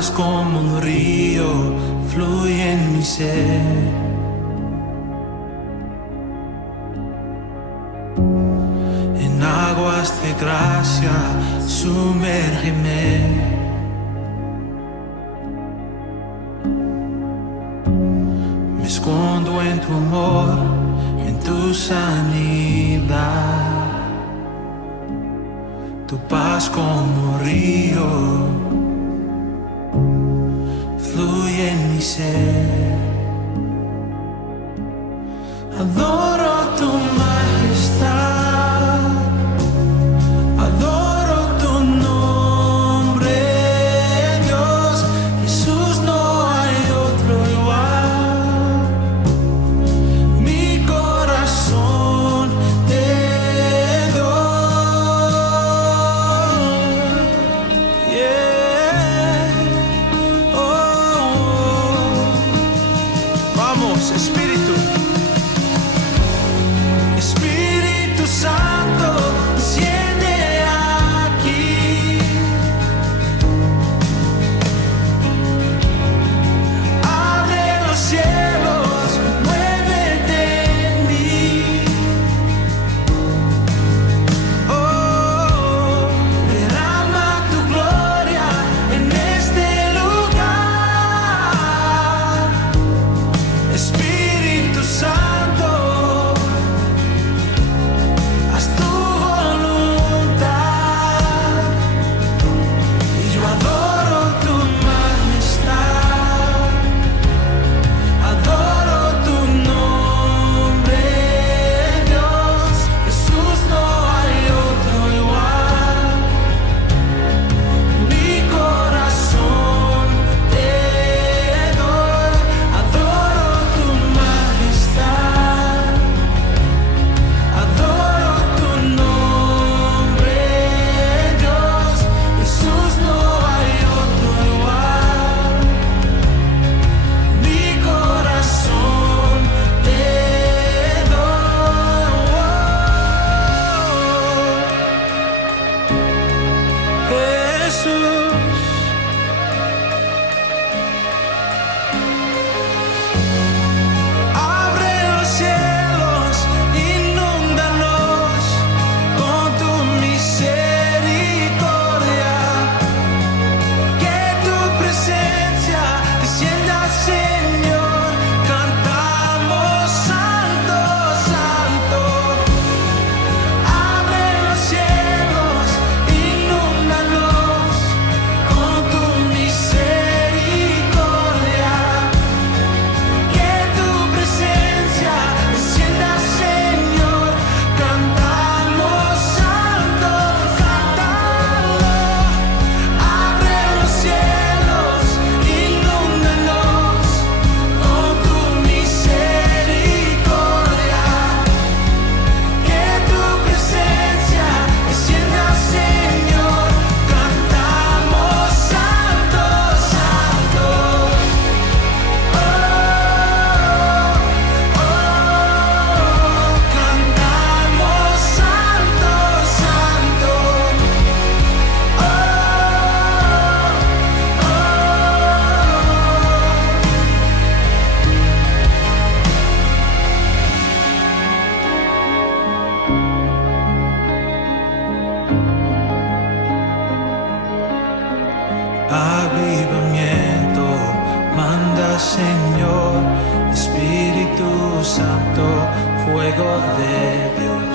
paz como un río fluye en mi ser. En aguas de gracia sumérgeme. Me escondo en tu amor, en tu sanidad. Tu paz como río fluye en mi ser. Adoro tu majestad, adoro tu nombre, Dios. Jesús, no hay otro igual. Mi corazón te doy. Yeah. Oh. Vamos, Espíritu. Espíritu Santo, desciende aquí. Abre los cielos, muévete en mí. Oh, derrama tu gloria en este lugar. Espíritu Santo, haz tu voluntad. Y yo adoro tu majestad, adoro tu nombre, Dios. Jesús, no hay otro igual. Mi corazón te doy. Adoro tu majestad, adoro tu nombre, Dios. Jesús, no hay otro igual. Mi corazón te doy. Jesús. Abre los cielos, inúndanos con tu misericordia. Que tu presencia descienda, Señor. Cantamos santo, santo. Abre los cielos, inúndanos con tu misericordia. Que tu presencia descienda, Señor. Cantamos santo, cántalo. Abre los cielos, inúndanos con tu misericordia. Que tu presencia descienda, Señor. Cantamos santo, santo. Cantamos santo, santo. Avivamiento, manda, Señor. Espíritu Santo, fuego de Dios,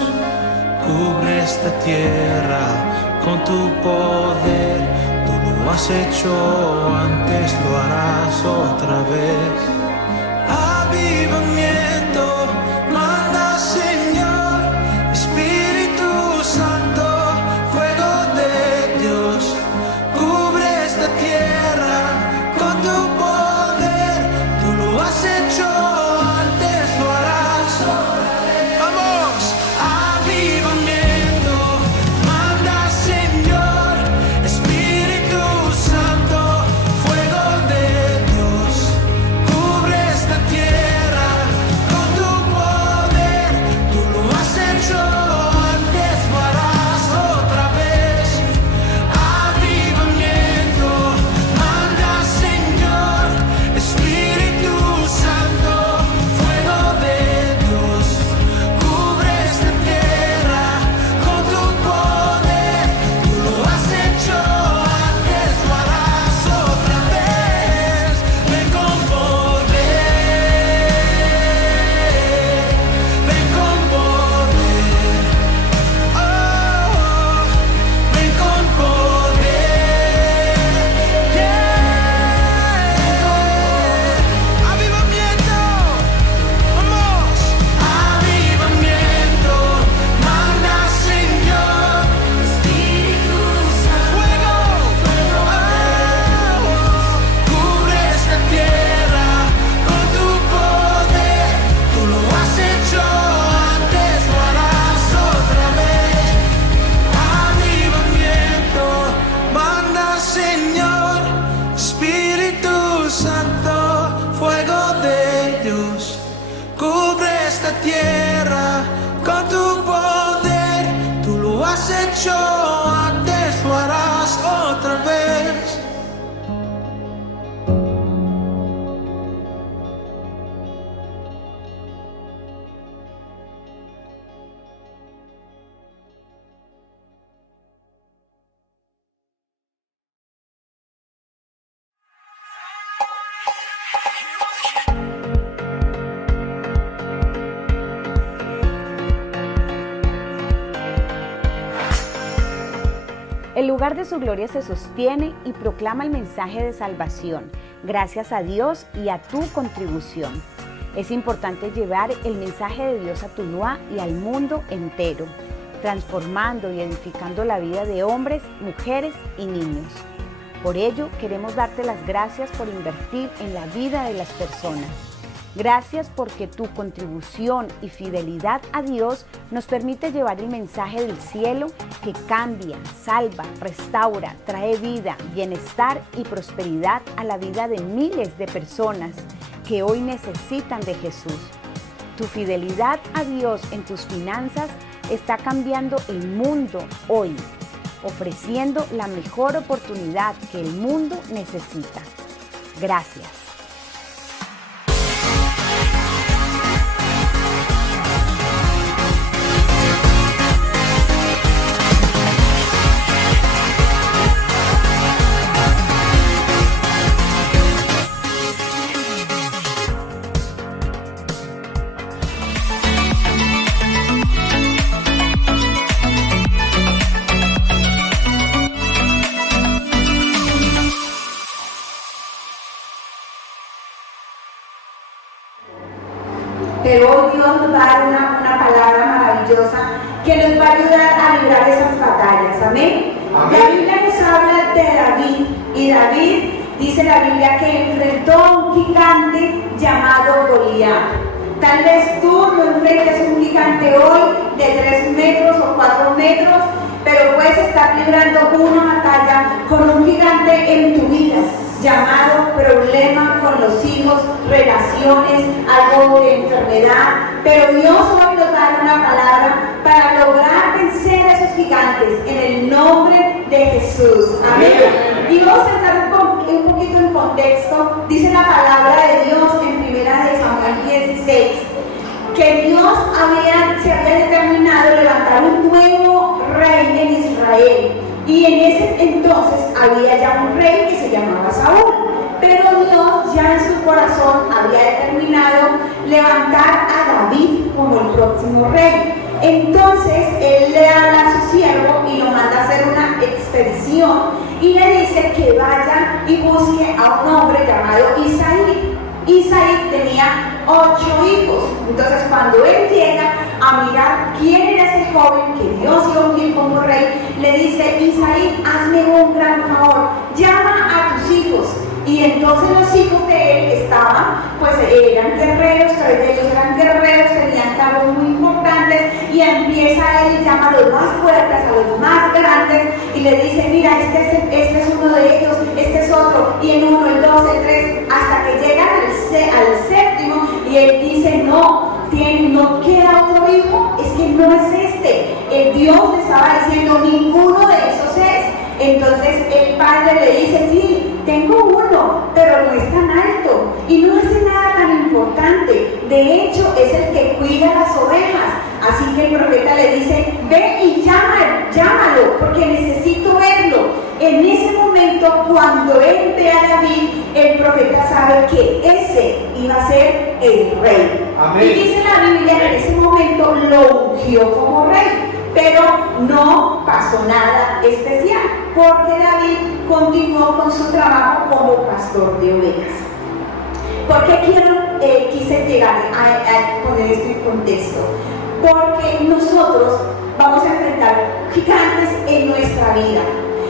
cubre esta tierra con tu poder. Tú lo has hecho antes, lo harás otra vez. Avivamiento, manda, Señor. Espíritu Santo, fuego de Dios, cubre esta tierra con tu poder. Tú lo has hecho antes, lo harás otra vez. Vamos, avivamiento, manda, Señor. Espíritu Santo, fuego de Dios, cubre El lugar de su gloria se sostiene y proclama el mensaje de salvación, gracias a Dios y a tu contribución. Es importante llevar el mensaje de Dios a Tuluá y al mundo entero, transformando y edificando la vida de hombres, mujeres y niños. Por ello, queremos darte las gracias por invertir en la vida de las personas. Gracias porque tu contribución y fidelidad a Dios nos permite llevar el mensaje del cielo que cambia, salva, restaura, trae vida, bienestar y prosperidad a la vida de miles de personas que hoy necesitan de Jesús. Tu fidelidad a Dios en tus finanzas está cambiando el mundo hoy, ofreciendo la mejor oportunidad que el mundo necesita. Gracias. Pero hoy Dios nos va a dar una palabra maravillosa que nos va a ayudar a librar esas batallas. Amén. La Biblia nos habla de David, y David dice la Biblia que enfrentó a un gigante llamado Goliat. Tal vez tú no enfrentes un gigante hoy de 3 metros o 4 metros, pero puedes estar librando una batalla con un gigante en tu vida, llamado problema con los hijos, relaciones, algo de enfermedad. Pero Dios hoy nos da una palabra para lograr vencer a esos gigantes en el nombre de Jesús. Amén. Y vamos a entrar un poquito en contexto. Dice la palabra de Dios en 1 de Samuel 16 que Dios se había determinado levantar un nuevo rey en Israel. Y en ese entonces había ya un rey que se llamaba Saúl. Pero Dios ya en su corazón había determinado levantar a David como el próximo rey. Entonces Él le habla a su siervo y lo manda a hacer una expedición y le dice que vaya y busque a un hombre llamado Isaí. Isaí tenía 8 hijos. Entonces cuando él llega a mirar quién era ese joven que Dios iba a ungir como rey, le dice: Isaí, hazme un gran favor, llama a tus hijos. Y entonces los hijos de él estaban, pues eran guerreros, 3 de ellos eran guerreros, tenían cargos muy importantes, y empieza él y llama a los más fuertes, a los más grandes, y le dice: mira, este es uno de ellos, este es otro, y el 1, el 2, el 3, hasta que llegan al séptimo, y él dice: no queda otro hijo, es que no es este. El Dios le estaba diciendo: ninguno de esos es. Entonces el padre le dice: sí, tengo uno, pero no es tan alto y no hace nada tan importante. De hecho, es el que cuida las ovejas. Así que el profeta le dice: ve y llámalo, porque necesito verlo. En ese momento, cuando él ve a David, el profeta sabe que ese iba a ser el rey. Amén. Y dice la Biblia que en ese momento lo ungió como rey. Pero no pasó nada especial, porque David continuó con su trabajo como pastor de ovejas. ¿Por qué quise llegar a poner esto en contexto? Porque nosotros vamos a enfrentar gigantes en nuestra vida.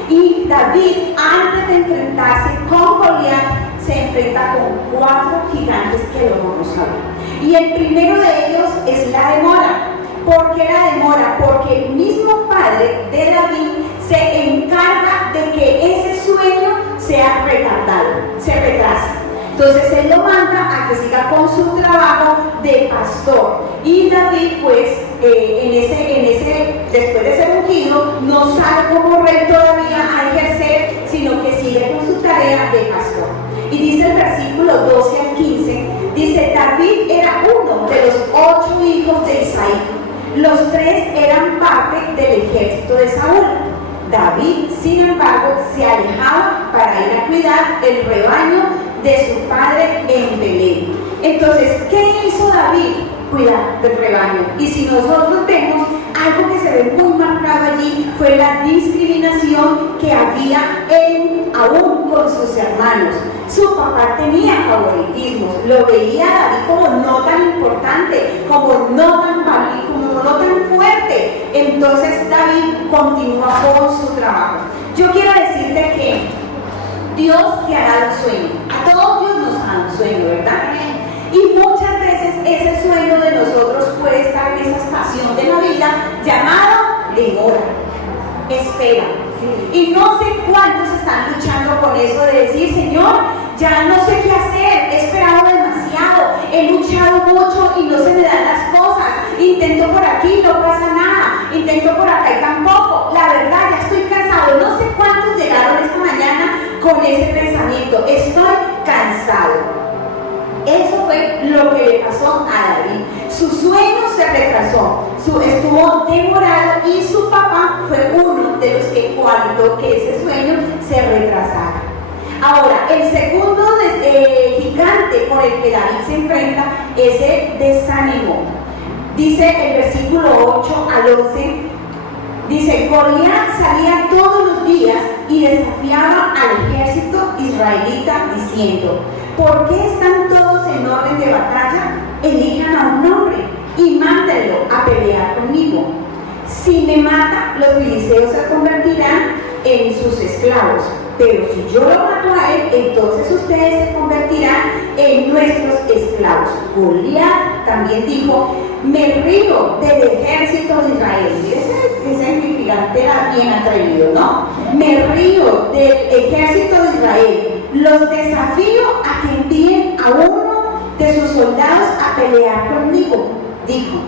Y David, antes de enfrentarse con Goliat, se enfrenta con 4 gigantes que lo vamos a ver. Y el primero de ellos es la demora. ¿Por qué la demora? Porque el mismo padre de David se encarga de que ese sueño sea retardado, se retrase. Entonces él lo manda a que siga con su trabajo de pastor. Y David, pues, después de ser ungido, no sale como rey todavía a ejercer, sino que sigue con su tarea de pastor. Y dice el versículo 12 al 15, dice: David era uno de los 8 hijos de Isaí. Los 3 eran parte del ejército de Saúl. David, sin embargo, se alejaba para ir a cuidar el rebaño de su padre en Belén. Entonces, ¿qué hizo David? Cuidar del rebaño. Y si nosotros vemos, algo que se ve muy marcado allí fue la discriminación que había aún con sus hermanos. Su papá tenía favoritismos, lo veía a David como no tan importante, como no tan válido, como no tan fuerte. Entonces David continúa con su trabajo. Yo quiero decirte que Dios te ha dado un sueño. A todos Dios nos ha dado un sueño, ¿verdad? Y muchas veces ese sueño de nosotros puede estar en esa estación de la vida llamado demora, espera. Y no sé cuántos están luchando con eso de decir, Señor, ya no sé qué hacer, he esperado demasiado, he luchado mucho y no se me dan las cosas, intento por aquí, no pasa nada, intento por acá y tampoco, la verdad ya estoy cansado. No sé cuántos llegaron esta mañana con ese pensamiento, estoy cansado. Eso fue lo que le pasó a David. Su sueño se retrasó, estuvo demorado y su papá fue uno de los que cuando que ese sueño se retrasara. Ahora, el segundo gigante con el que David se enfrenta es el desánimo. Dice el versículo 8 al 11, dice, Goliat salía todos los días y desafiaba al ejército israelita diciendo, ¿por qué están todos en orden de batalla? Elijan a un hombre y mándenlo a pelear conmigo. Si me mata, los filisteos se convertirán en sus esclavos. Pero si yo lo mato a él, entonces ustedes se convertirán en nuestros esclavos. Goliat también dijo, me río del ejército de Israel. Ese gigante era bien atrevido, ¿no? Me río del ejército de Israel. Los desafío a que envíen a uno de sus soldados a pelear conmigo, dijo.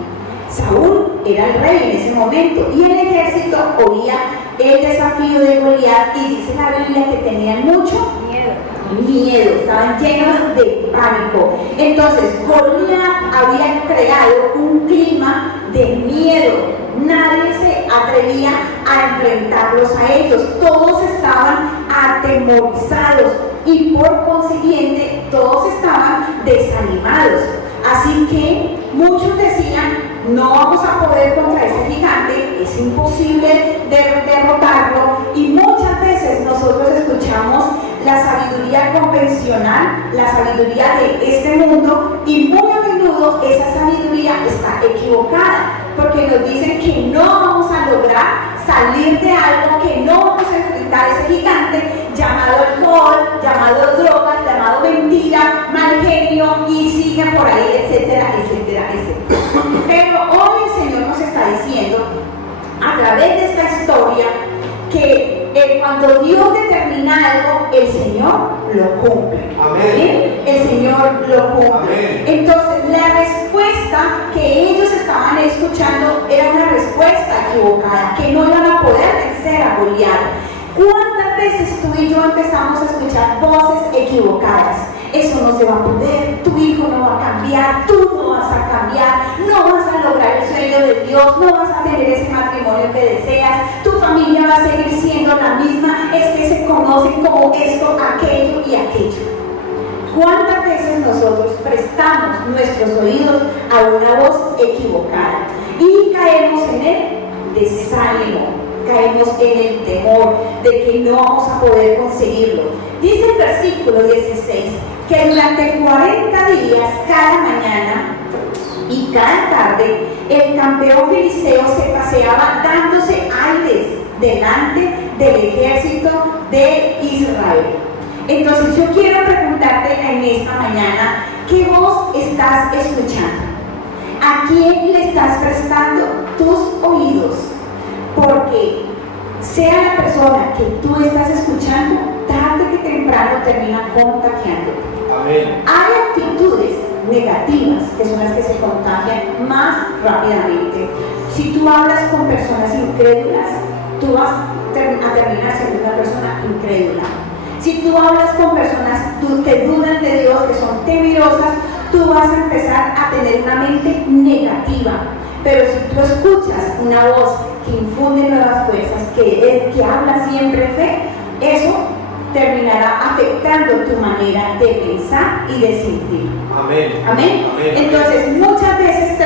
Saúl era el rey en ese momento y el ejército oía el desafío de Goliat y dice la Biblia que tenían mucho miedo, estaban llenos de pánico. Entonces Goliat había creado un clima de miedo, nadie se atrevía a enfrentarlos a ellos, todos estaban atemorizados y por consiguiente todos estaban desanimados. Así que muchos decían, no vamos a poder contra ese gigante, es imposible derrotarlo. Y muchas veces nosotros escuchamos la sabiduría convencional, la sabiduría de este mundo, y muy a menudo esa sabiduría está equivocada, porque nos dicen que no vamos a lograr salir de algo, que no vamos a enfrentar a ese gigante llamado alcohol, llamado drogas, llamado mentira, mal genio, y sigue por ahí, etcétera, etcétera, etcétera. Pero hoy el Señor nos está diciendo, a través de esta historia, que cuando Dios determina algo, el Señor lo cumple. Amén. El Señor lo cumple. Amén. Entonces, la respuesta que ellos estaban escuchando era una respuesta equivocada, que no iban a poder vencer a Goliat. ¿Cuántas veces tú y yo empezamos a escuchar voces equivocadas? Eso no se va a poder, tu hijo no va a cambiar, tú no vas a cambiar, no vas a lograr el sueño de Dios, no vas a tener ese matrimonio que deseas, tu familia va a seguir siendo la misma, es que se conocen como esto, aquello y aquello. ¿Cuántas veces nosotros prestamos nuestros oídos a una voz equivocada y caemos en el desánimo? Caemos en el temor de que no vamos a poder conseguirlo. Dice el versículo 16 que durante 40 días, cada mañana y cada tarde, el campeón filisteo se paseaba dándose aires delante del ejército de Israel. Entonces yo quiero preguntarte en esta mañana, ¿qué voz estás escuchando? ¿A quién le estás prestando tus oídos? Porque sea la persona que tú estás escuchando, tarde que temprano termina contagiándote. Amén. Hay actitudes negativas que son las que se contagian más rápidamente. Si tú hablas con personas incrédulas, tú vas a terminar siendo una persona incrédula. Si tú hablas con personas que dudan de Dios, que son temerosas, tú vas a empezar a tener una mente negativa. Pero si tú escuchas una voz que infunde nuevas fuerzas, que habla siempre fe, eso terminará afectando tu manera de pensar y de sentir. Amén. Amén. Amén. Entonces, muchas veces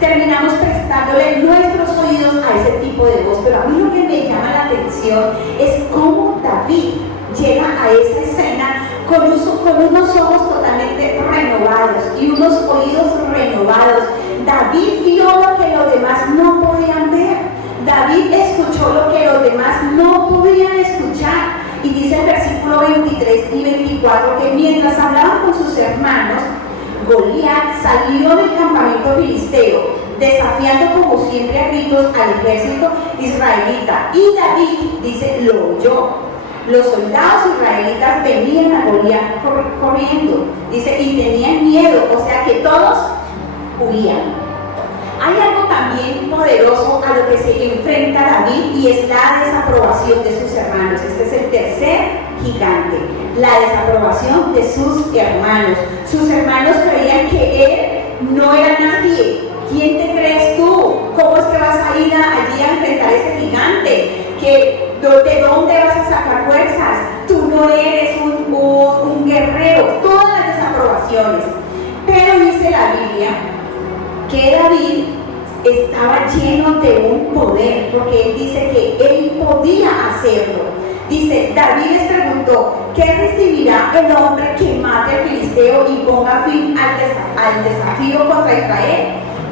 terminamos prestándole nuestros oídos a ese tipo de voz, pero a mí lo que me llama la atención es cómo David llega a esa escena con unos ojos totalmente renovados y unos oídos renovados. David vio lo que los demás no podían ver. David escuchó lo que los demás no podían escuchar. Y dice el versículo 23 y 24 que mientras hablaban con sus hermanos, Goliat salió del campamento filisteo, desafiando como siempre a gritos al ejército israelita. Y David, dice, lo oyó. Los soldados israelitas venían a Goliat corriendo, dice, y tenían miedo, o sea que todos huían. Hay algo también poderoso a lo que se enfrenta David y es la desaprobación de sus hermanos. Este es el tercer gigante, la desaprobación de sus hermanos. Sus hermanos creían que él no era nadie. ¿Quién te crees tú? ¿Cómo es que vas a ir allí a enfrentar a ese gigante? ¿De dónde vas a sacar fuerzas? Tú no eres un guerrero. Todas las desaprobaciones. Pero dice la Biblia que David estaba lleno de un poder, porque él dice que él podía hacerlo. Dice, David les preguntó, ¿qué recibirá el hombre que mate al filisteo y ponga fin al desafío contra Israel?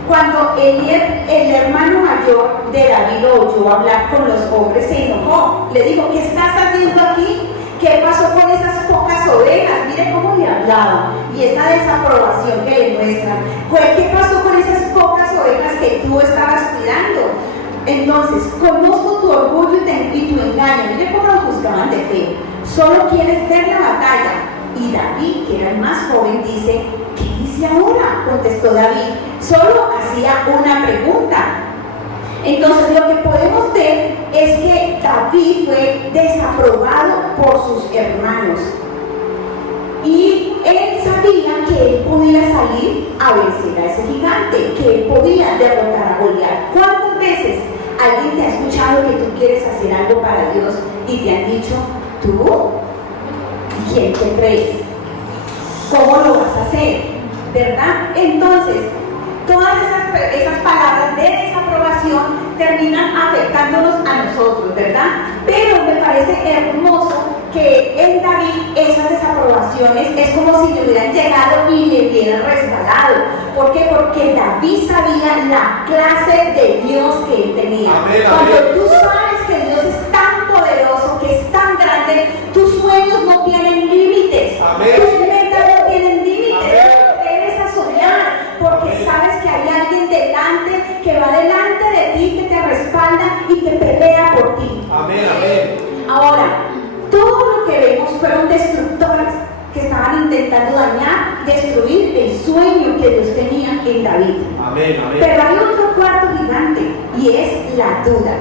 Cuando el hermano mayor de David lo oyó hablar con los hombres, se enojó. Le dijo, ¿qué estás haciendo aquí? ¿Qué pasó con esas pocas ovejas? Mire cómo le hablaba. Y esa desaprobación que le muestran. ¿Qué pasó con esas pocas ovejas que tú estabas cuidando? Entonces, conozco tu orgullo y tu engaño. Mire cómo lo juzgaban de fe. Solo quieres ver la batalla. Y David, que era el más joven, dice, ¿qué hice ahora? Contestó David. Solo hacía una pregunta. Entonces lo que podemos ver es que David fue desaprobado por sus hermanos. Y él sabía que él podía salir a vencer a ese gigante, que él podía derrotar a Goliat. ¿Cuántas veces alguien te ha escuchado que tú quieres hacer algo para Dios y te han dicho, ¿tú? ¿Quién te crees? ¿Cómo lo vas a hacer? ¿Verdad? Entonces, todas esas palabras de desaprobación terminan afectándonos a nosotros, ¿verdad? Pero me parece hermoso que en David esas desaprobaciones es como si le hubieran llegado y le hubieran resbalado. ¿Por qué? Porque David sabía la clase de Dios que él tenía. Amén, Cuando amén. tú sabes que Dios es tan poderoso, que es tan grande, tus sueños no tienen límites. Amén. Tus metas no tienen límites. Amén. Debes a soñar, porque Amén. sabes que hay alguien delante, que va delante de ti, que te respalda y que pelea por ti. Amén, amén. Ahora, todo lo que vemos fueron destructores que estaban intentando dañar, destruir el sueño que Dios tenía en David. Amén, amén. Pero hay otro cuarto gigante y es la duda.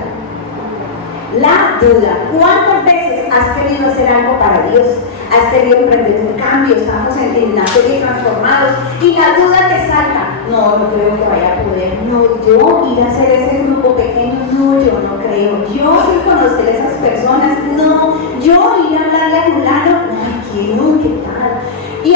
La duda. ¿Cuántas veces has querido hacer algo para Dios? Has querido emprender un cambio, estamos en la serie Transformados y la duda te salta. No creo que vaya a poder. No, yo ir a hacer ese grupo pequeño, no, yo no creo. Yo sin conocer a esas personas, no. Yo ir a hablarle a fulano, ay, quiero, ¿qué tal? Y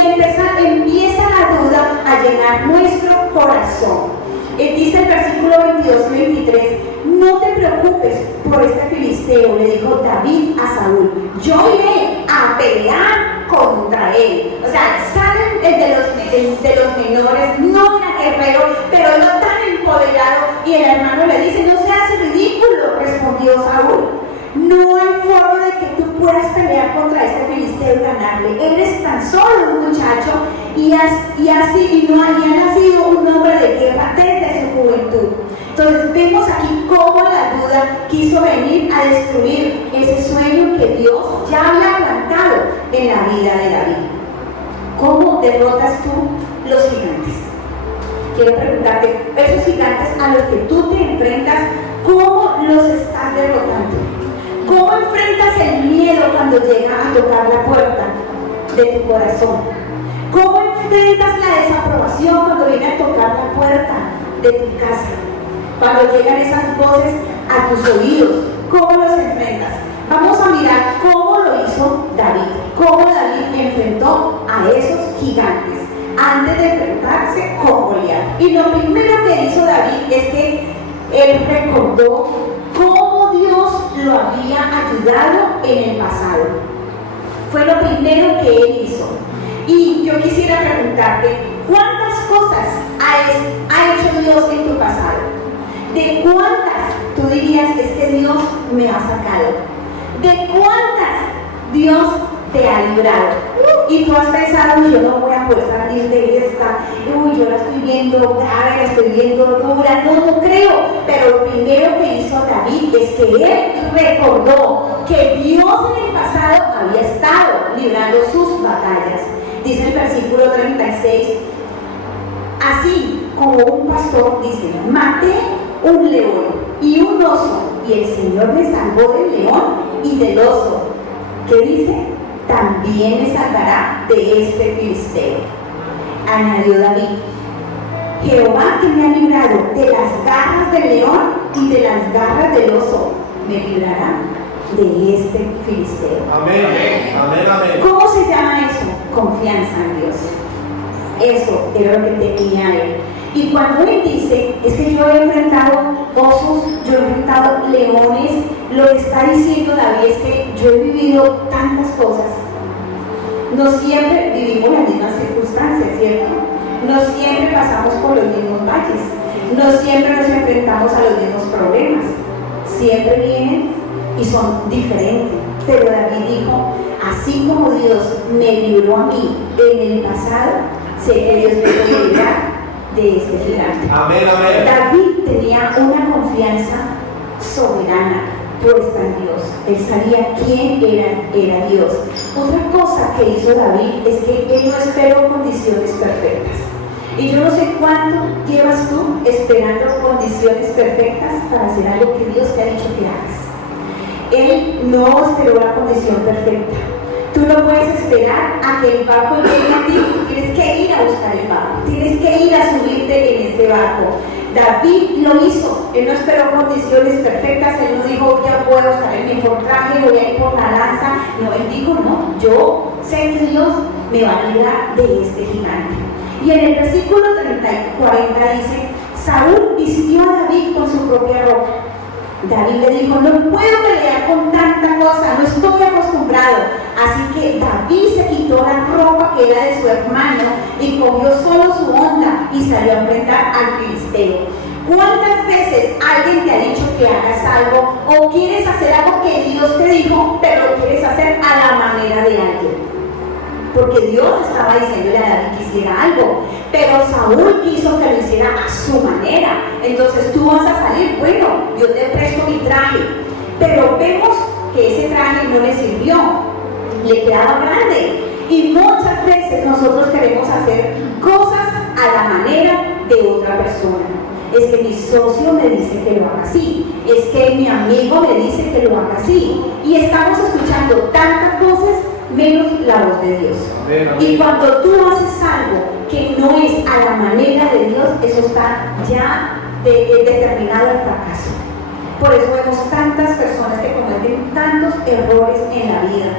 empieza la duda a llenar nuestro corazón. Dice el versículo 22 y 23, no te preocupes por este filisteo, le dijo David a Saúl, yo iré a pelear contra él. O sea, salen de los menores, no era guerrero, pero no tan empoderado, y el hermano le dice, no seas ridículo, respondió Saúl. No hay forma de que tú puedas pelear contra este filisteo y ganarle. Eres tan solo un muchacho y no haya nacido un hombre de guerra desde su juventud. Entonces vemos aquí cómo la duda quiso venir a destruir ese sueño que Dios ya había plantado en la vida de David. ¿Cómo derrotas tú los gigantes? Quiero preguntarte, esos gigantes a los que tú te enfrentas, ¿cómo los estás derrotando? ¿Cómo enfrentas el miedo cuando llega a tocar la puerta de tu corazón? ¿Cómo enfrentas la desaprobación cuando viene a tocar la puerta de tu casa? Cuando llegan esas voces a tus oídos, ¿cómo los enfrentas? Vamos a mirar cómo lo hizo hizo David, cómo David enfrentó a esos gigantes antes de enfrentarse con Goliat. Y lo primero que hizo David es que él recordó cómo Dios lo había ayudado en el pasado. Fue lo primero que él hizo. Y yo quisiera preguntarte, ¿cuántas cosas ha hecho Dios en tu pasado? ¿De cuántas tú dirías es que Dios me ha sacado? ¿De cuántas Dios te ha librado? Y tú has pensado, yo no voy a poder salir de esta, yo la estoy viendo grave, la estoy viendo dura, no creo. Pero lo primero que hizo David es que él recordó que Dios en el pasado había estado librando sus batallas. Dice el versículo 36, así como un pastor dice, maté un león y un oso, y el Señor me salvó del león y del oso. ¿Qué dice? También me salvará de este filisteo. Añadió David, Jehová que me ha librado de las garras del león y de las garras del oso, me librará de este filisteo. Amén, amén, amén, amén. ¿Cómo se llama eso? Confianza en Dios. Eso era lo que tenía él. Y cuando él dice, es que yo he enfrentado osos, yo he enfrentado leones, lo que está diciendo David es que yo he vivido tantas cosas. No siempre vivimos las mismas circunstancias, ¿cierto? No siempre pasamos por los mismos valles. No siempre nos enfrentamos a los mismos problemas. Siempre vienen y son diferentes. Pero David dijo, así como Dios me libró a mí en el pasado, sé que Dios me puede librar de este gigante. Amén, amén. David tenía una confianza soberana puesta en Dios. Él sabía quién era Dios. Otra cosa que hizo David es que él no esperó condiciones perfectas. Y yo no sé cuánto llevas tú esperando condiciones perfectas para hacer algo que Dios te ha dicho que hagas. Él no esperó la condición perfecta. Tú no puedes esperar a que el barco llegue a ti. Tienes que ir a buscar el barco. Tienes que ir a subirte en ese barco. David lo hizo. Él no esperó condiciones perfectas. Él no dijo, ya voy a buscar el mejor traje, voy a ir por la lanza. No, él dijo, no, yo sé que Dios me va a librar de este gigante. Y en el versículo 40 dice, Saúl vistió a David con su propia ropa. David le dijo, no puedo pelear con tanta cosa, no estoy acostumbrado. Así que David se quitó la ropa que era de su hermano y cogió solo su honda y salió a enfrentar al filisteo. ¿Cuántas veces alguien te ha dicho que hagas algo o quieres hacer algo que Dios te dijo, pero lo quieres hacer a la manera de alguien? Porque Dios estaba diciéndole a David que hiciera algo, pero Saúl quiso que lo hiciera a su manera. Entonces tú vas a salir, bueno, yo te presto mi traje, pero vemos que ese traje no le sirvió, le quedaba grande. Y muchas veces nosotros queremos hacer cosas a la manera de otra persona. Es que mi socio me dice que lo haga así, es que mi amigo me dice que lo haga así, y estamos escuchando tantas voces menos la voz de Dios. Amén, amén. Y cuando tú haces algo que no es a la manera de Dios, eso está ya determinado al fracaso. Por eso vemos tantas personas que cometen tantos errores en la vida.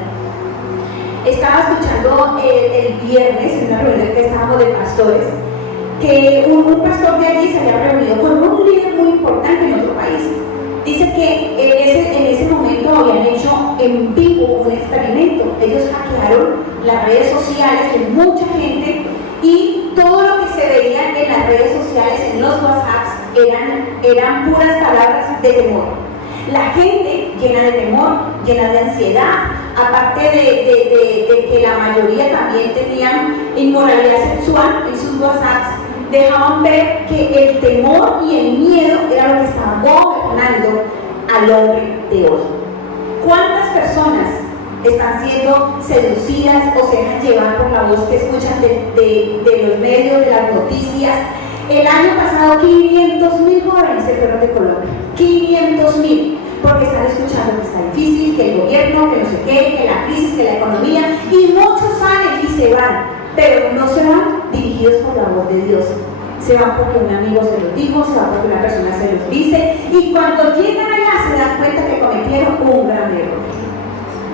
Estaba escuchando el viernes en una reunión que estábamos de pastores, que un pastor de allí se había reunido con un líder muy importante en otro país. Dice que en ese momento habían hecho en vivo un experimento. Ellos hackearon las redes sociales de mucha gente y todo lo que se veía en las redes sociales, en los WhatsApps, eran puras palabras de temor. La gente llena de temor, llena de ansiedad, aparte de que la mayoría también tenían inmoralidad sexual en sus WhatsApps, dejaban ver que el temor y el miedo era lo que estaba gobernando al hombre de hoy. ¿Cuántas personas están siendo seducidas o se dejan llevar por la voz que escuchan de los medios, de las noticias? El año pasado 500.000 jóvenes se fueron de Colombia, 500.000, porque están escuchando que está difícil, que el gobierno, que no sé qué, que la crisis, que la economía, y muchos salen y se van, pero no se van dirigidos por la voz de Dios. Se van porque un amigo se los dijo, se van porque una persona se los dice, y cuando llegan allá se dan cuenta que cometieron un gran error.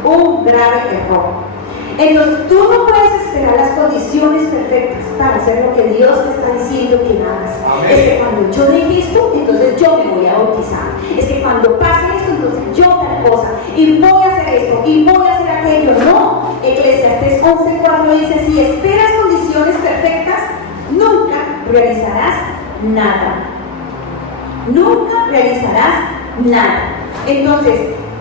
un grave error. Entonces tú no puedes esperar las condiciones perfectas para hacer lo que Dios te está diciendo que hagas. Amén. Es que cuando yo deje esto, entonces yo me voy a bautizar. Es que cuando pase esto, entonces yo tal cosa. Y voy a hacer esto, y voy a hacer aquello. No, Eclesiastés 11:4 dice, si esperas condiciones perfectas, nunca realizarás nada. Nunca realizarás nada. Entonces,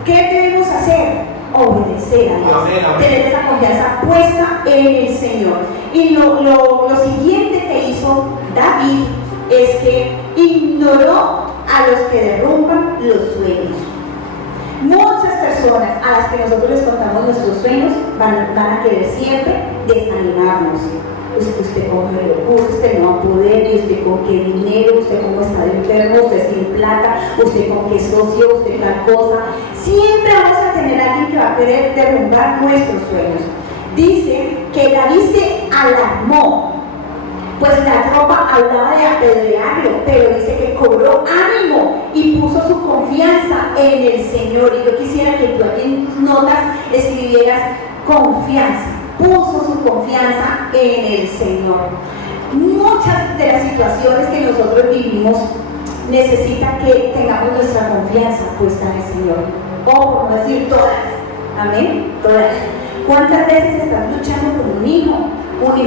¿qué debemos hacer? Obedecer a Dios, Amén, amén. tener esa confianza puesta en el Señor. Y lo siguiente que hizo David es que ignoró a los que derrumban los sueños. Muchas personas a las que nosotros les contamos nuestros sueños van a querer siempre desanimarnos. Usted con qué locura, usted no va a poder, y usted con qué dinero, usted cómo está de enfermo, usted sin plata, usted con qué socio, usted tal cosa. Siempre vamos a tener a alguien que va a querer derrumbar nuestros sueños. Dice que David se alarmó, pues la tropa hablaba de apedrearlo, pero dice que cobró ánimo y puso su confianza en el Señor. Y yo quisiera que tú aquí en tus notas escribieras confianza. Puso su confianza en el Señor. Muchas de las situaciones que nosotros vivimos necesitan que tengamos nuestra confianza puesta en el Señor. O por no decir todas. Amén. Todas. ¿Cuántas veces estás luchando con un hijo que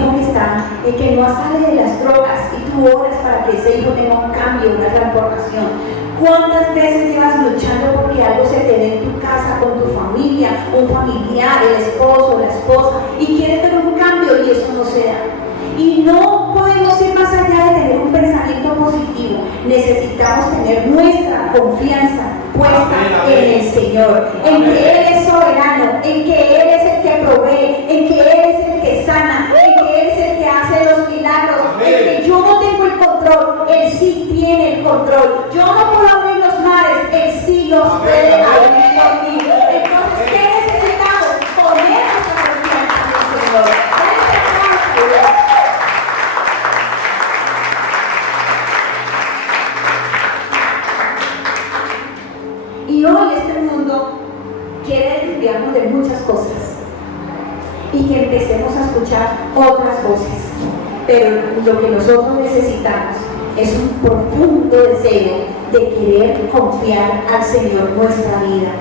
no sale de las drogas y tú oras para que ese hijo tenga un cambio, una transformación? ¿Cuántas veces llevas luchando porque algo se te dé en tu casa, con tu familia, un familiar, el esposo, la esposa, y quieres tener un cambio y eso no se da? Y no podemos ir más allá de tener un pensamiento positivo. Necesitamos tener nuestra confianza puesta en el Señor, en que Él es soberano, en que Él es el que provee, en que Él es el que sana, en que Él es el que hace los milagros, en que yo no tengo el control, Él sí tiene el control. Yo no puedo abrir los mares, Él sí los puede abrir por mí. Entonces, ¿qué necesitamos? Poner nuestra confianza en el Señor. Y hoy este mundo quiere desviarnos de muchas cosas y que empecemos a escuchar otras voces. Pero lo que nosotros necesitamos es un profundo deseo de querer confiar al Señor nuestra vida.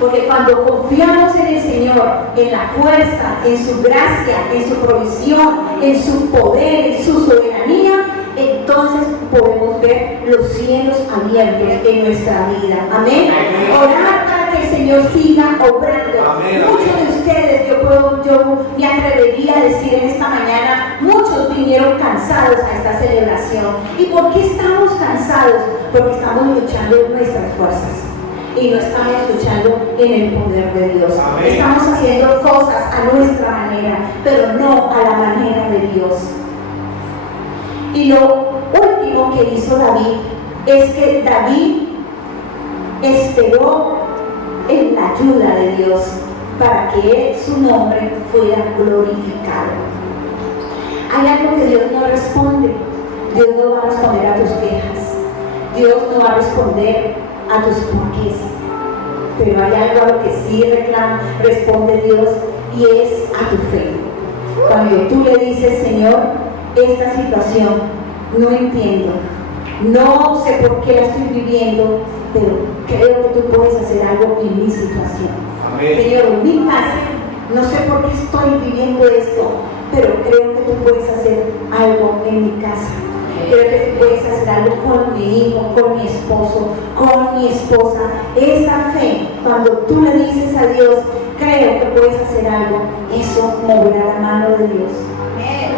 Porque cuando confiamos en el Señor, en la fuerza, en su gracia, en su provisión, en su poder, en su soberanía, entonces podemos ver los cielos abiertos en nuestra vida. Amén. Orar para que el Señor siga obrando. Amén. Muchos de ustedes, yo me atrevería a decir en esta mañana, muchos vinieron cansados a esta celebración. ¿Y por qué estamos cansados? Porque estamos luchando en nuestras fuerzas y no estamos luchando en el poder de Dios. Amén. Estamos haciendo cosas a nuestra manera, pero no a la manera de Dios. Y lo último que hizo David es que David esperó en la ayuda de Dios para que su nombre fuera glorificado. Hay algo que Dios no responde. Dios no va a responder a tus quejas. Dios no va a responder a tus porqués. Pero hay algo a lo que sí responde Dios, y es a tu fe. Cuando tú le dices: Señor, esta situación no entiendo, no sé por qué la estoy viviendo, pero creo que tú puedes hacer algo en mi situación. Amén. Señor, en mi casa, no sé por qué estoy viviendo esto, pero creo que tú puedes hacer algo en mi casa. Creo que tú puedes hacer algo con mi hijo, con mi esposo, con mi esposa. Esa fe, cuando tú le dices a Dios, creo que puedes hacer algo, eso moverá la mano de Dios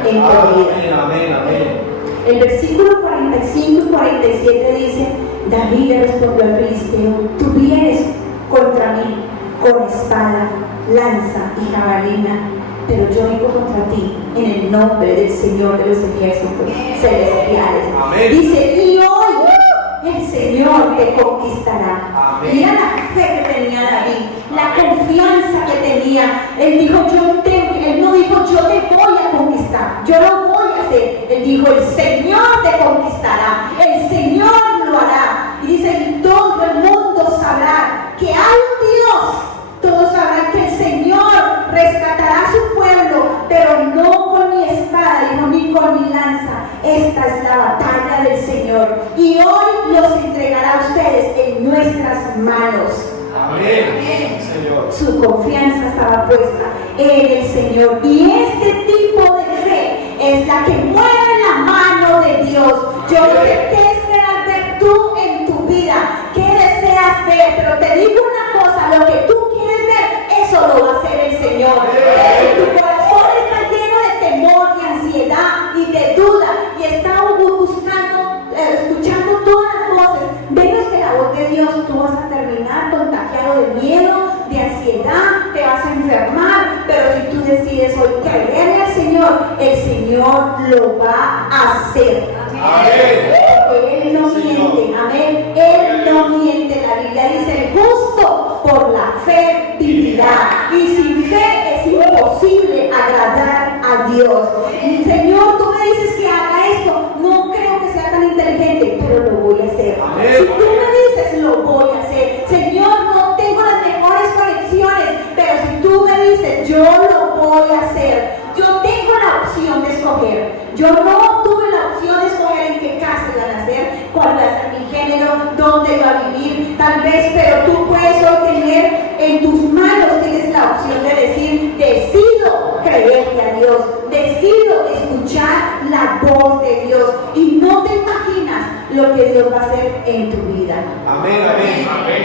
en tu vida. Amén, amén. El versículo 45 y 47 dice: David le respondió al filisteo: tú vienes contra mí con espada, lanza y jabalina, pero yo vengo contra ti en el nombre del Señor de los ejércitos celestiales. Amén. Dice: y hoy el Señor te conquistará. Amén. Mira la fe que tenía David, la confianza que tenía. Él dijo: él no dijo yo te voy a conquistar, yo lo voy a hacer. Él dijo: el Señor te conquistará, el Señor lo hará. Y dice: y todo el mundo sabrá que hay un Dios. Todos sabrán que el estaba puesta en el Señor. Y este tipo de fe es la que mueve la mano de Dios. Yo no sé qué esperas ver tú en tu vida, qué deseas ver, pero te digo una cosa, lo que tú quieres ver, eso lo va a hacer el Señor. Si tu corazón está lleno de temor, de ansiedad y de duda, y está buscando, escuchando todas las voces, menos que la voz de Dios, tú vas a terminar contagiado de miedo, de ansiedad, te vas a enfermar. Pero si tú decides hoy creerle al Señor, el Señor lo va a hacer. Porque Él no miente, amén. Él no miente. La Biblia dice: el justo por la fe vivirá. Y sin fe es imposible agradar a Dios. Y, Señor, tú me dices que haga esto. No creo que sea tan inteligente, pero lo voy a hacer. Si tú me dices, lo voy a hacer. Señor, no tengo las mejores conexiones, pero si tú me dices, yo lo voy a hacer. Yo tengo la opción de escoger. Yo no tuve la opción de escoger en qué casa iba a nacer, cuál iba a ser mi género, dónde iba a vivir, tal vez, pero tú puedes hoy tener en tus manos, tienes la opción de decir: decido creerle a Dios, decido escuchar la voz de Dios, y no te imaginas lo que Dios va a hacer en tu vida. Amén, amén, amén.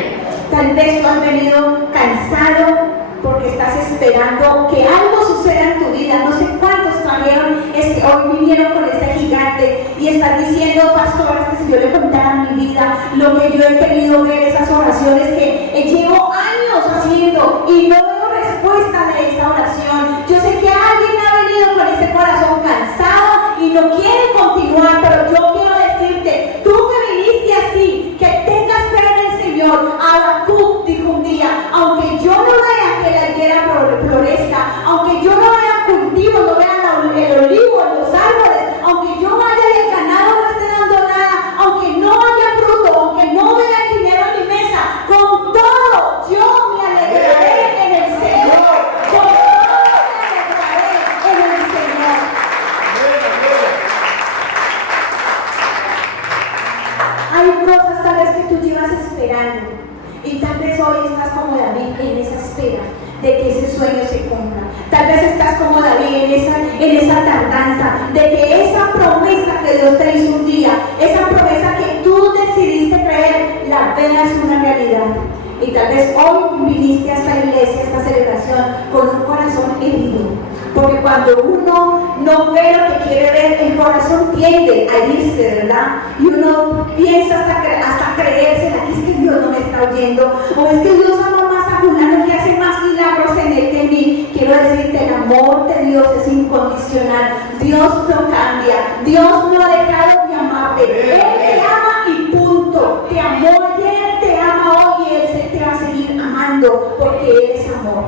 Tal vez tú has venido cansado porque estás esperando que algo suceda en tu vida. No sé cuántos trajeron hoy vinieron con ese gigante y están diciendo: pastor, es que si yo le contara mi vida, lo que yo he querido ver, esas oraciones que llevo años haciendo y no veo respuesta de esta oración. Yo sé que alguien ha venido con ese corazón cansado y no quiere continuar, pero yo quiero decirte, tú que viniste así, que tengas fe en el Señor. Habacuc dijo un día: aunque yo no vea que la higuera florezca, aunque yo no vea cultivos, no vea el olivo en los árboles, aunque yo vaya y el ganado no esté dando nada, aunque no haya fruto, aunque no vea dinero en mi mesa, con todo yo me alegraré en el Señor. Con todo me alegraré en el Señor. Hay cosas tal vez que tú llevas esperando, y tal vez hoy estás como David en esa espera de que ese sueño se cumpla. Tal vez estás como David en esa tardanza de que esa promesa que Dios te hizo un día, esa promesa que tú decidiste creer, la veas una realidad. Y tal vez hoy viniste a esta iglesia, a esta celebración, con un corazón herido. Porque cuando uno no ve lo que quiere ver, el corazón tiende a irse, ¿verdad? Y uno piensa hasta creerse: aquí es que Dios no me está oyendo, o es que Dios ama más a fulano, que hace más milagros en él que en mí. Quiero decirte, el amor de Dios es incondicional. Dios no cambia. Dios no ha dejado de amarte. Él te ama y punto. Te amó ayer, te ama hoy, y Él te va a seguir amando porque Él es amor.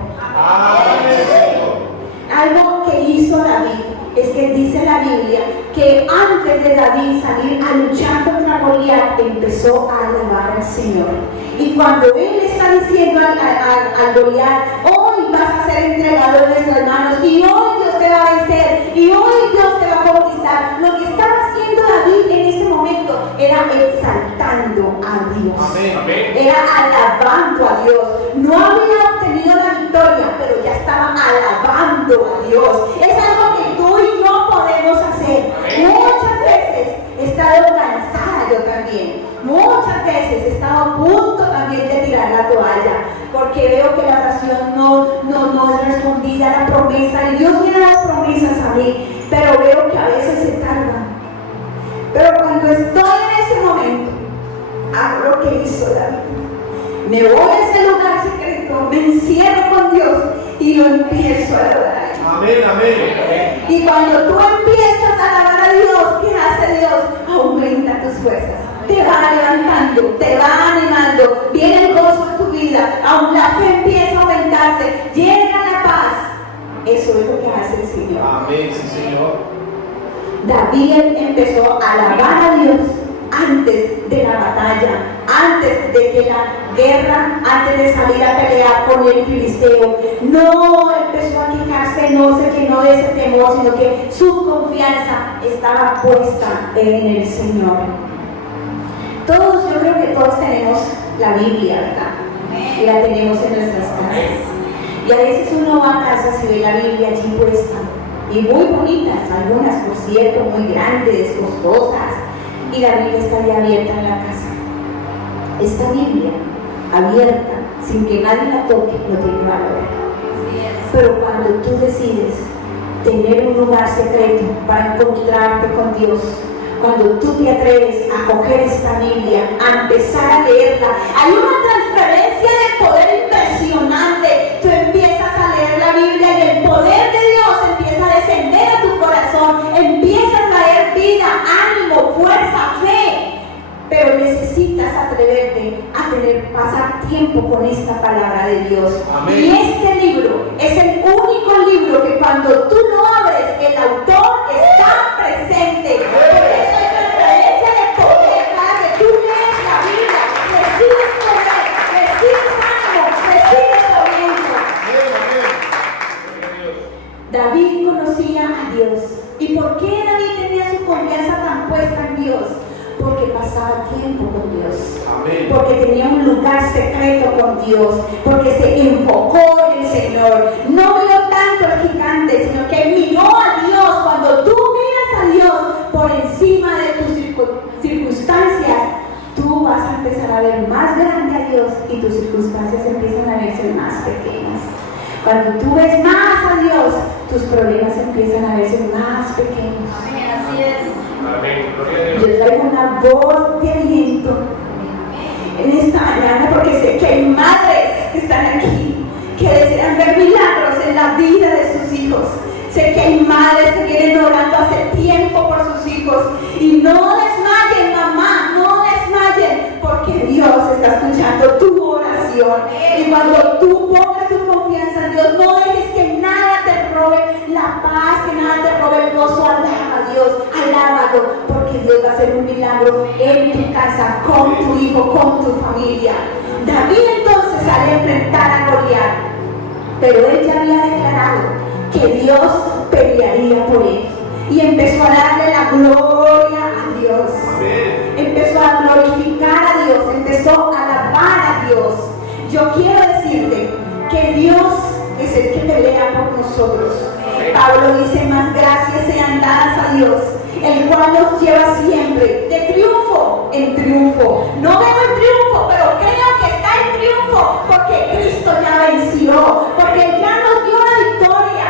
Algo que hizo David es que dice la Biblia que antes de David salir a luchar contra Goliat, empezó a alabar al Señor. Y cuando él está diciendo al Goliat: hoy vas a ser entregado en nuestras manos, y hoy Dios te va a vencer, y hoy Dios te va a conquistar, lo que estaba haciendo David en ese momento era exaltando a Dios. Amén, amén. Era alabando a Dios. No había obtenido la victoria, pero ya estaba alabando a Dios. Es algo que tú y yo podemos hacer. Muchas veces he estado cansada, yo también. Muchas veces he estado a punto también de tirar la toalla, porque veo que la oración no es respondida, la promesa, y Dios me ha dado promesas a mí, pero veo que a veces se tardan. Pero cuando estoy en ese momento, hago lo que hizo David. Me voy a ese lugar secreto, me encierro con Dios y lo empiezo a adorar. Amén, amén. Y cuando tú empiezas a alabar a Dios, ¿qué hace Dios? Aumenta tus fuerzas, te va levantando, te va animando, viene el gozo en tu vida, aún la fe empieza a aumentarse, llega la paz. Eso es lo que hace el Señor. Amén, sí, Señor. David empezó a alabar a Dios antes de la batalla, antes de que la guerra, antes de salir a pelear con el filisteo. No empezó a quejarse, no se llenó de ese temor, sino que su confianza estaba puesta en el Señor. Yo creo que todos tenemos la Biblia, ¿verdad? Y la tenemos en nuestras casas. Y a veces uno va a casa y ve la Biblia allí puesta, y muy bonitas, algunas por cierto, muy grandes, costosas, y la Biblia está ya abierta en la casa. Esta Biblia abierta, sin que nadie la toque, no tiene valor. Pero cuando tú decides tener un lugar secreto para encontrarte con Dios, cuando tú te atreves a coger esta Biblia, a empezar a leerla, hay una transferencia de poder impresionante. Tú empiezas a leer la Biblia y el poder de Dios empieza a descender a tu corazón, empieza a traer vida, ánimo, fuerza, fe. Pero necesitas atreverte a pasar tiempo con esta palabra de Dios. Amén. Y este libro es el único libro que cuando tú lo abres, el autor está presente. Por eso hay transferencia de poder. Cada que tú lees la Biblia, recibes poder, recibes ánimo, recibes aliento. David conocía a Dios. ¿Y por qué David tenía su confianza tan puesta en Dios? Porque pasaba tiempo con Dios. Amén. Porque tenía un lugar secreto con Dios. Porque se enfocó en el Señor. No vio tanto al gigante, sino que miró a Dios. Cuando tú miras a Dios por encima de tus circunstancias, tú vas a empezar a ver más grande a Dios y tus circunstancias empiezan a verse más pequeñas. Cuando tú ves más a Dios, tus problemas empiezan a verse más pequeños. Amén, así es. Amén. Gloria a Dios. Yo traigo una voz de aliento en esta mañana porque sé que hay madres que están aquí que desean ver milagros en la vida de sus hijos. Sé que hay madres que vienen orando hace tiempo por sus hijos y no desmayen, mamá, no desmayen, porque Dios está escuchando tu oración. Y cuando tú pongas tu confianza en Dios, no dejes que nada te robe la paz, que nada te robe el gozo. Alaba a Dios, alábalo, porque Dios va a hacer un milagro en tu casa, con tu hijo, con tu familia. David entonces sale a enfrentar a Goliat, pero él ya había declarado que Dios pelearía por él y empezó a darle la gloria a Dios. Amén. Empezó a glorificar a Dios, empezó a alabar a Dios. Yo quiero decirte que Dios es el que pelea por nosotros. Pablo dice: más gracias sean dadas a Dios, el cual nos lleva siempre de triunfo en triunfo. No veo el triunfo, pero creo que está el triunfo, porque Cristo ya venció, porque Él ya nos dio la victoria.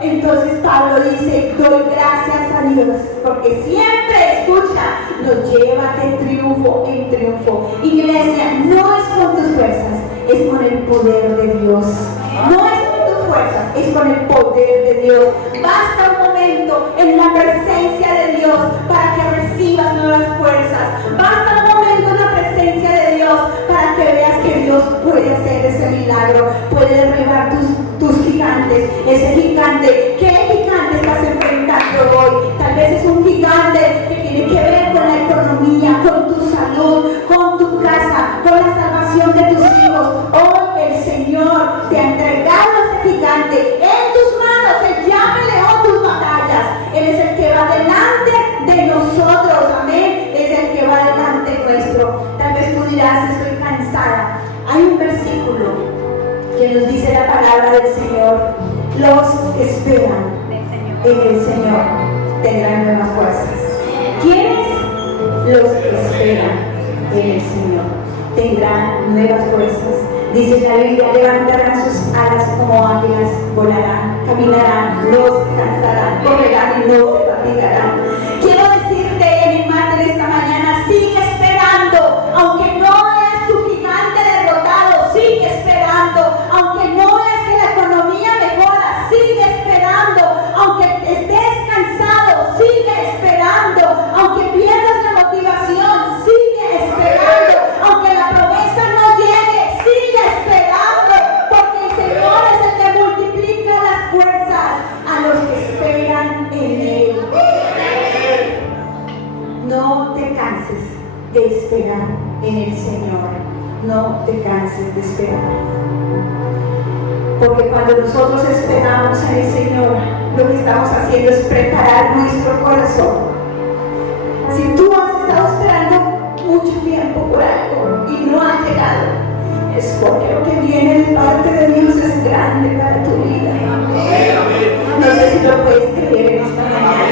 Entonces Pablo dice: doy gracias a Dios, porque siempre, escucha, nos lleva de triunfo en triunfo. Iglesia, no es con tus fuerzas, es con el poder de Dios. No es con tus fuerzas, es con el poder de Dios. Basta un momento en la presencia de Dios para que recibas nuevas fuerzas. Basta un momento en la presencia de Dios para que veas que Dios puede hacer ese milagro, puede derribar tus gigantes. Ese gigante, ¿qué gigante estás enfrentando hoy? Tal vez es un gigante que tiene que ver con la economía, con tu salud, con tu casa, con la salvación de tus hijos. Hoy el Señor te ha entregado ese gigante en tus manos. Él ya peleó tus batallas. Él es el que va delante de nosotros, amén. Es el que va delante nuestro. Tal vez tú dirás: estoy cansada. Hay un versículo que nos dice la palabra del Señor: los que esperan en el Señor tendrán nuevas fuerzas. ¿Quiénes? Los que esperan en el Señor tendrán nuevas fuerzas. Dice la Biblia: levantarán sus alas como águilas, volarán, caminarán, no se cansarán, correrán y no se fatigarán. Quiero decirte en el martes de esta mañana: sigue esperando, aunque no es tu gigante derrotado, sigue esperando, aunque no es que la economía mejora, sigue esperando, aunque estés cansado, sigue esperando, aunque pierdas la motivación, sigue esperando, aunque la promesa no llegue, sigue esperando, porque el Señor es el que multiplica las fuerzas a los que esperan en Él. No te canses de esperar en el Señor. No te canses de esperar. Porque cuando nosotros esperamos en el Señor, lo que estamos haciendo es preparar nuestro corazón. Si tú has estado esperando mucho tiempo por algo y no ha llegado, Es porque lo que viene de parte de Dios es grande para tu vida. No sé si lo puedes creer en esta mañana.